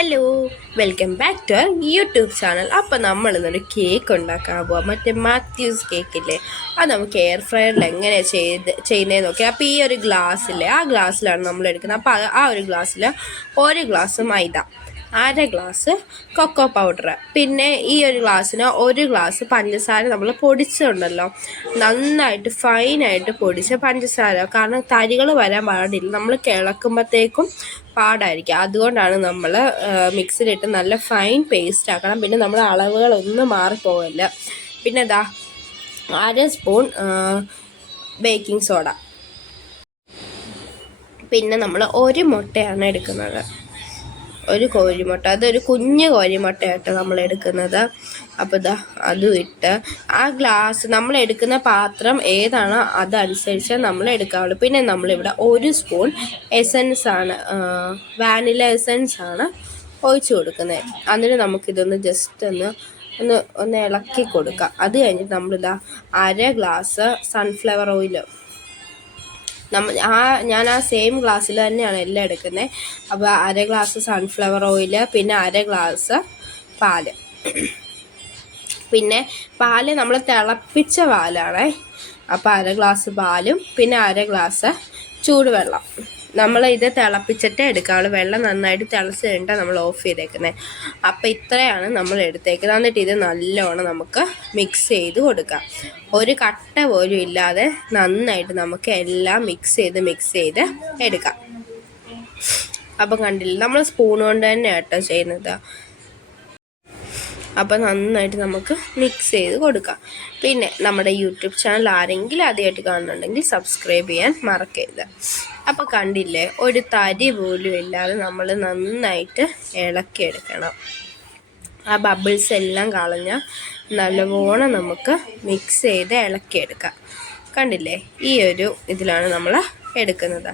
Hello, welcome back to our YouTube channel. അപ്പോൾ നമ്മൾ ഇന്നൊരു കേക്ക് ഉണ്ടാക്കാൻ പോവാം. മറ്റേ മാത്യൂസ് കേക്കില്ലേ, അത് നമുക്ക് എയർ ഫ്രയറിൽ എങ്ങനെ ചെയ്യുന്നതെന്ന് നോക്കി. അപ്പോൾ ഈ ഒരു ഗ്ലാസ്സില്ലേ, ആ ഗ്ലാസ്സിലാണ് നമ്മൾ എടുക്കുന്നത്. അപ്പോൾ ആ ഒരു ഗ്ലാസ്സിൽ 1 ഗ്ലാസ് മൈദ, 1/2 ഗ്ലാസ് കൊക്കോ പൗഡർ, പിന്നെ ഈ ഒരു ഗ്ലാസ്സിന് 1 ഗ്ലാസ് പഞ്ചസാര നമ്മൾ പൊടിച്ചിട്ടുണ്ടല്ലോ, നന്നായിട്ട് ഫൈനായിട്ട് പൊടിച്ച പഞ്ചസാര. കാരണം തരികൾ വരാൻ പാടില്ല, നമ്മൾ കിളക്കുമ്പോഴത്തേക്കും പാടായിരിക്കും. അതുകൊണ്ടാണ് നമ്മൾ മിക്സിയിലിട്ട് നല്ല ഫൈൻ പേസ്റ്റ് ആക്കണം. പിന്നെ നമ്മുടെ അളവുകളൊന്നും മാറിപ്പോകില്ല. പിന്നെ ഇതാ 1/2 സ്പൂൺ ബേക്കിംഗ് സോഡ, പിന്നെ നമ്മൾ 1 മുട്ടയാണ് എടുക്കുന്നത്, 1 കോഴിമുട്ട. അതൊരു കുഞ്ഞ് കോഴിമുട്ടയായിട്ട് നമ്മൾ എടുക്കുന്നത്. അപ്പോൾ ഇതാ അതും ഇട്ട് ആ ഗ്ലാസ് നമ്മൾ എടുക്കുന്ന പാത്രം ഏതാണോ അതനുസരിച്ച് നമ്മൾ എടുക്കാവുള്ളൂ. പിന്നെ നമ്മളിവിടെ 1 സ്പൂൺ എസൻസ് ആണ്, വാനില എസൻസ് ആണ് ഒഴിച്ച് കൊടുക്കുന്നത്. എന്നിട്ട് നമുക്കിതൊന്ന് ജസ്റ്റ് ഒന്ന് ഇളക്കി കൊടുക്കാം. അത് കഴിഞ്ഞിട്ട് നമ്മളിതാ 1/2 ഗ്ലാസ് സൺഫ്ലവർ ഓയിൽ, ഞാൻ ആ സെയിം ഗ്ലാസ്സിൽ തന്നെയാണ് എല്ലാം എടുക്കുന്നത്. അപ്പോൾ 1/2 ഗ്ലാസ് സൺഫ്ലവർ ഓയിൽ, പിന്നെ 1/2 ഗ്ലാസ് പാല്. പിന്നെ പാല് നമ്മൾ തിളപ്പിച്ച പാലാണേ. അപ്പോൾ 1/2 ഗ്ലാസ് പാലും പിന്നെ 1/2 ഗ്ലാസ് ചൂടുവെള്ളം. നമ്മൾ ഇത് തിളപ്പിച്ചിട്ട് എടുക്കാവുള്ളൂ. വെള്ളം നന്നായിട്ട് തിളച്ച് കഴിഞ്ഞിട്ട് നമ്മൾ ഓഫ് ചെയ്തേക്കുന്നത്. അപ്പോൾ ഇത്രയാണ് നമ്മൾ എടുത്തേക്കുന്നത്. എന്നിട്ട് ഇത് നല്ലോണം നമുക്ക് മിക്സ് ചെയ്ത് കൊടുക്കാം. ഒരു കട്ട പോലും ഇല്ലാതെ നന്നായിട്ട് നമുക്ക് എല്ലാം മിക്സ് ചെയ്ത് എടുക്കാം. അപ്പം കണ്ടില്ല, നമ്മൾ സ്പൂൺ കൊണ്ട് തന്നെ കേട്ടോ ചെയ്യുന്നത്. അപ്പോൾ നന്നായിട്ട് നമുക്ക് മിക്സ് ചെയ്ത് കൊടുക്കാം. പിന്നെ നമ്മുടെ യൂട്യൂബ് ചാനൽ ആരെങ്കിലും ആദ്യമായിട്ട് കാണുന്നുണ്ടെങ്കിൽ സബ്സ്ക്രൈബ് ചെയ്യാൻ മറക്കരുത്. അപ്പോൾ കണ്ടില്ലേ, ഒരു തരി പോലും ഇല്ലാതെ നമ്മൾ നന്നായിട്ട് ഇളക്കിയെടുക്കണം. ആ ബബിൾസ് എല്ലാം കളഞ്ഞാൽ നല്ലവണ്ണം നമുക്ക് മിക്സ് ചെയ്ത് ഇളക്കിയെടുക്കാം. കണ്ടില്ലേ, ഈ ഒരു ഇതിലാണ് നമ്മൾ എടുക്കുന്നത്.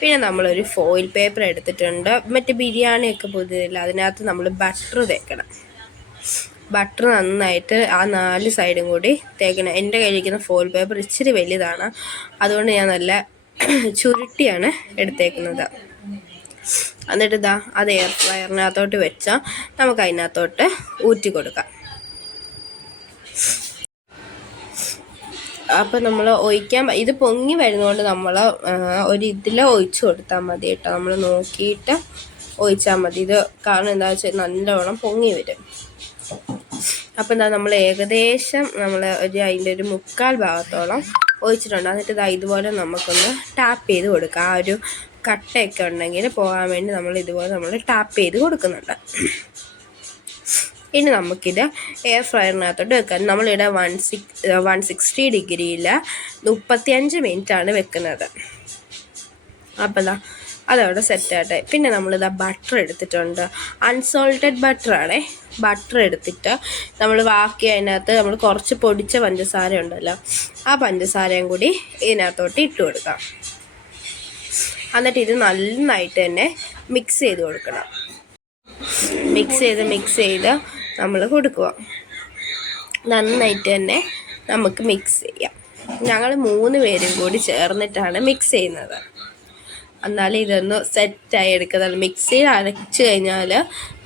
പിന്നെ നമ്മളൊരു ഫോയിൽ പേപ്പർ എടുത്തിട്ടുണ്ട്. മറ്റേ ബിരിയാണിയൊക്കെ പുതിയതില്ല, അതിനകത്ത് നമ്മൾ ബട്ടർ തേക്കണം. ബട്ടർ നന്നായിട്ട് ആ 4 സൈഡും കൂടി തേക്കണം. എൻ്റെ കയ്യിലിരിക്കുന്ന ഫോയിൽ പേപ്പർ ഇച്ചിരി വലുതാണ്, അതുകൊണ്ട് ഞാൻ നല്ല ചുരുട്ടിയാണ് എടുത്തേക്കുന്നത്. എന്നിട്ട് ഇതാ അത് എയർ ഫ്രയറിനകത്തോട്ട് വെച്ചാൽ നമുക്ക് അതിനകത്തോട്ട് ഊറ്റി കൊടുക്കാം. അപ്പം നമ്മൾ ഇത് പൊങ്ങി വരുന്നതുകൊണ്ട് നമ്മൾ ഒരു ഇതിൽ ഒഴിച്ചു കൊടുത്താൽ മതി കേട്ടോ. നമ്മൾ നോക്കിയിട്ട് ഒഴിച്ചാൽ മതി. ഇത് കാരണം എന്താ വെച്ചാൽ നല്ലോണം പൊങ്ങി വരും. അപ്പം എന്താ നമ്മൾ ഏകദേശം അതിൻ്റെ ഒരു 1/4 ഭാഗത്തോളം ഒഴിച്ചിട്ടുണ്ട്. എന്നിട്ട് ഇതുപോലെ നമുക്കൊന്ന് ടാപ്പ് ചെയ്ത് കൊടുക്കാം. ആ ഒരു കട്ടയൊക്കെ ഉണ്ടെങ്കിൽ പോകാൻ വേണ്ടി നമ്മൾ ടാപ്പ് ചെയ്ത് കൊടുക്കുന്നുണ്ട്. ഇനി നമുക്കിത് എയർ ഫ്രയറിനകത്തോട്ട് വെക്കാം. നമ്മളിവിടെ 160 ഡിഗ്രിയിൽ 35 മിനിറ്റാണ് വെക്കുന്നത്. അപ്പം അതവിടെ സെറ്റാട്ടെ. പിന്നെ നമ്മളിതാ ബട്ടർ എടുത്തിട്ടുണ്ട്, അൺസോൾട്ടഡ് ബട്ടറാണേ. ബട്ടർ എടുത്തിട്ട് നമ്മൾ ബാക്കി അതിനകത്ത് നമ്മൾ കുറച്ച് പൊടിച്ച പഞ്ചസാര ഉണ്ടല്ലോ, ആ പഞ്ചസാരയും കൂടി ഇതിനകത്തോട്ട് ഇട്ട് കൊടുക്കാം. എന്നിട്ട് ഇത് നന്നായിട്ട് തന്നെ മിക്സ് ചെയ്ത് കൊടുക്കണം. മിക്സ് ചെയ്ത് നമ്മൾ കൊടുക്കുക. നന്നായിട്ട് തന്നെ നമുക്ക് മിക്സ് ചെയ്യാം. ഞങ്ങൾ 3 പേരും കൂടി ചേർന്നിട്ടാണ് മിക്സ് ചെയ്യുന്നത്. എന്നാലും ഇതൊന്ന് സെറ്റായി എടുക്കുന്നത്. മിക്സിയിൽ അരച്ച് കഴിഞ്ഞാൽ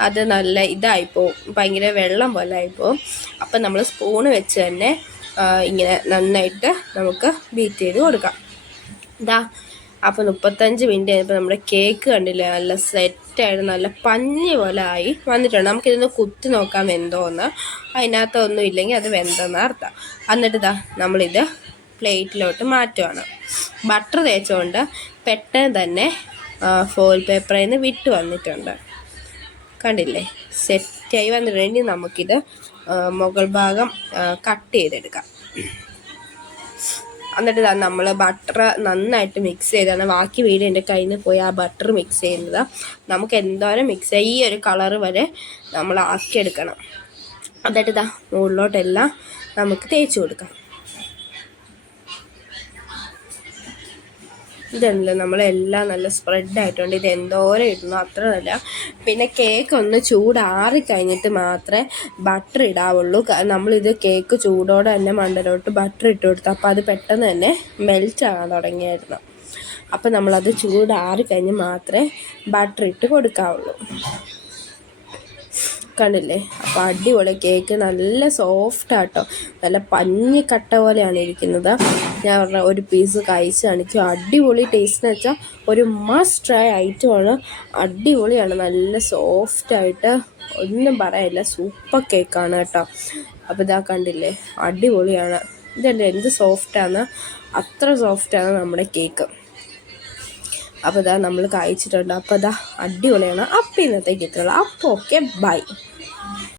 അത് നല്ല ഇതായിപ്പോവും, ഭയങ്കര വെള്ളം പോലെ ആയിപ്പോവും. അപ്പം നമ്മൾ സ്പൂണ് വെച്ച് തന്നെ ഇങ്ങനെ നന്നായിട്ട് നമുക്ക് ബീറ്റ് ചെയ്ത് കൊടുക്കാം. അപ്പോൾ 35 മിനിറ്റ് കഴിഞ്ഞപ്പോൾ നമ്മുടെ കേക്ക് കണ്ടില്ലേ, നല്ല സെറ്റായിട്ട് നല്ല പഞ്ഞി പോലെ ആയി വന്നിട്ടുണ്ട്. നമുക്കിതൊന്ന് കുത്തി നോക്കാം വെന്തോന്ന്. അതിനകത്തൊന്നും ഇല്ലെങ്കിൽ അത് വെന്തെന്ന് അർത്ഥം. എന്നിട്ട് നമ്മളിത് പ്ലേറ്റിലോട്ട് മാറ്റുവാണ്. ബട്ടർ തേച്ചുകൊണ്ട് പെട്ടെന്ന് തന്നെ ഫോയിൽ പേപ്പറിൽ നിന്ന് വിട്ട് വന്നിട്ടുണ്ട്. കണ്ടില്ലേ, സെറ്റായി വന്നിട്ടുണ്ട്. ഇനി നമുക്കിത് മുകൾ ഭാഗം കട്ട് ചെയ്തെടുക്കാം. എന്നിട്ട് നമ്മൾ ബട്ടർ നന്നായിട്ട് മിക്സ് ചെയ്താണ്. ബാക്കി വീട് എൻ്റെ കയ്യിൽ നിന്ന് പോയി ആ ബട്ടർ മിക്സ് ചെയ്യുന്നത്. നമുക്ക് എന്തോരം മിക്സ് ചെയ്യാം, ഈ ഒരു കളറ് വരെ നമ്മൾ ആക്കിയെടുക്കണം. എന്നിട്ട് മുകളിലോട്ടെല്ലാം നമുക്ക് തേച്ച് കൊടുക്കാം. ഇതുണ്ടല്ലോ, നമ്മളെല്ലാം നല്ല സ്പ്രെഡായിട്ടുണ്ട്. ഇത് എന്തോരം ഇടുന്നു അത്ര നല്ല. പിന്നെ കേക്ക് ഒന്ന് ചൂടാറി കഴിഞ്ഞിട്ട് മാത്രമേ ബട്ടർ ഇടാവുള്ളൂ. നമ്മളിത് കേക്ക് ചൂടോടെ തന്നെ മണ്ടലോട്ട് ബട്ടർ ഇട്ട് കൊടുത്തു. അപ്പോൾ അത് പെട്ടെന്ന് തന്നെ മെൽറ്റ് ആകാൻ തുടങ്ങിയായിരുന്നു. അപ്പോൾ നമ്മളത് ചൂടാറി കഴിഞ്ഞ് മാത്രമേ ബട്ടർ ഇട്ട് കൊടുക്കാവുള്ളൂ. കണ്ടില്ലേ? അപ്പോൾ അടിപൊളി കേക്ക്, നല്ല സോഫ്റ്റാട്ടോ, നല്ല പഞ്ഞിക്കട്ട പോലെയാണ് ഇരിക്കുന്നത്. ഞാൻ ഒരു പീസ് കഴിച്ച് കാണിക്കും. അടിപൊളി ടേസ്റ്റ് എന്ന് വെച്ചാൽ ഒരു മസ്റ്റ് ട്രൈ ഐറ്റമാണ്. അടിപൊളിയാണ്, നല്ല സോഫ്റ്റായിട്ട്, ഒന്നും പറയില്ല, സൂപ്പർ കേക്കാണ് കേട്ടോ. അപ്പോൾ ഇതാ കണ്ടില്ലേ, അടിപൊളിയാണ്. ഇതല്ലേ എന്ത് സോഫ്റ്റാണ്, അത്ര സോഫ്റ്റാണ് നമ്മുടെ കേക്ക്. അപ്പോൾ ഇതാ നമ്മൾ കഴിച്ചിട്ടുണ്ട്. അപ്പോൾ ഇതാ അടിപൊളിയാണ്. അപ്പോൾ ഇന്നത്തേക്ക് ഇത്രയുള്ളൂ. അപ്പോൾ ഓക്കെ, ബൈ.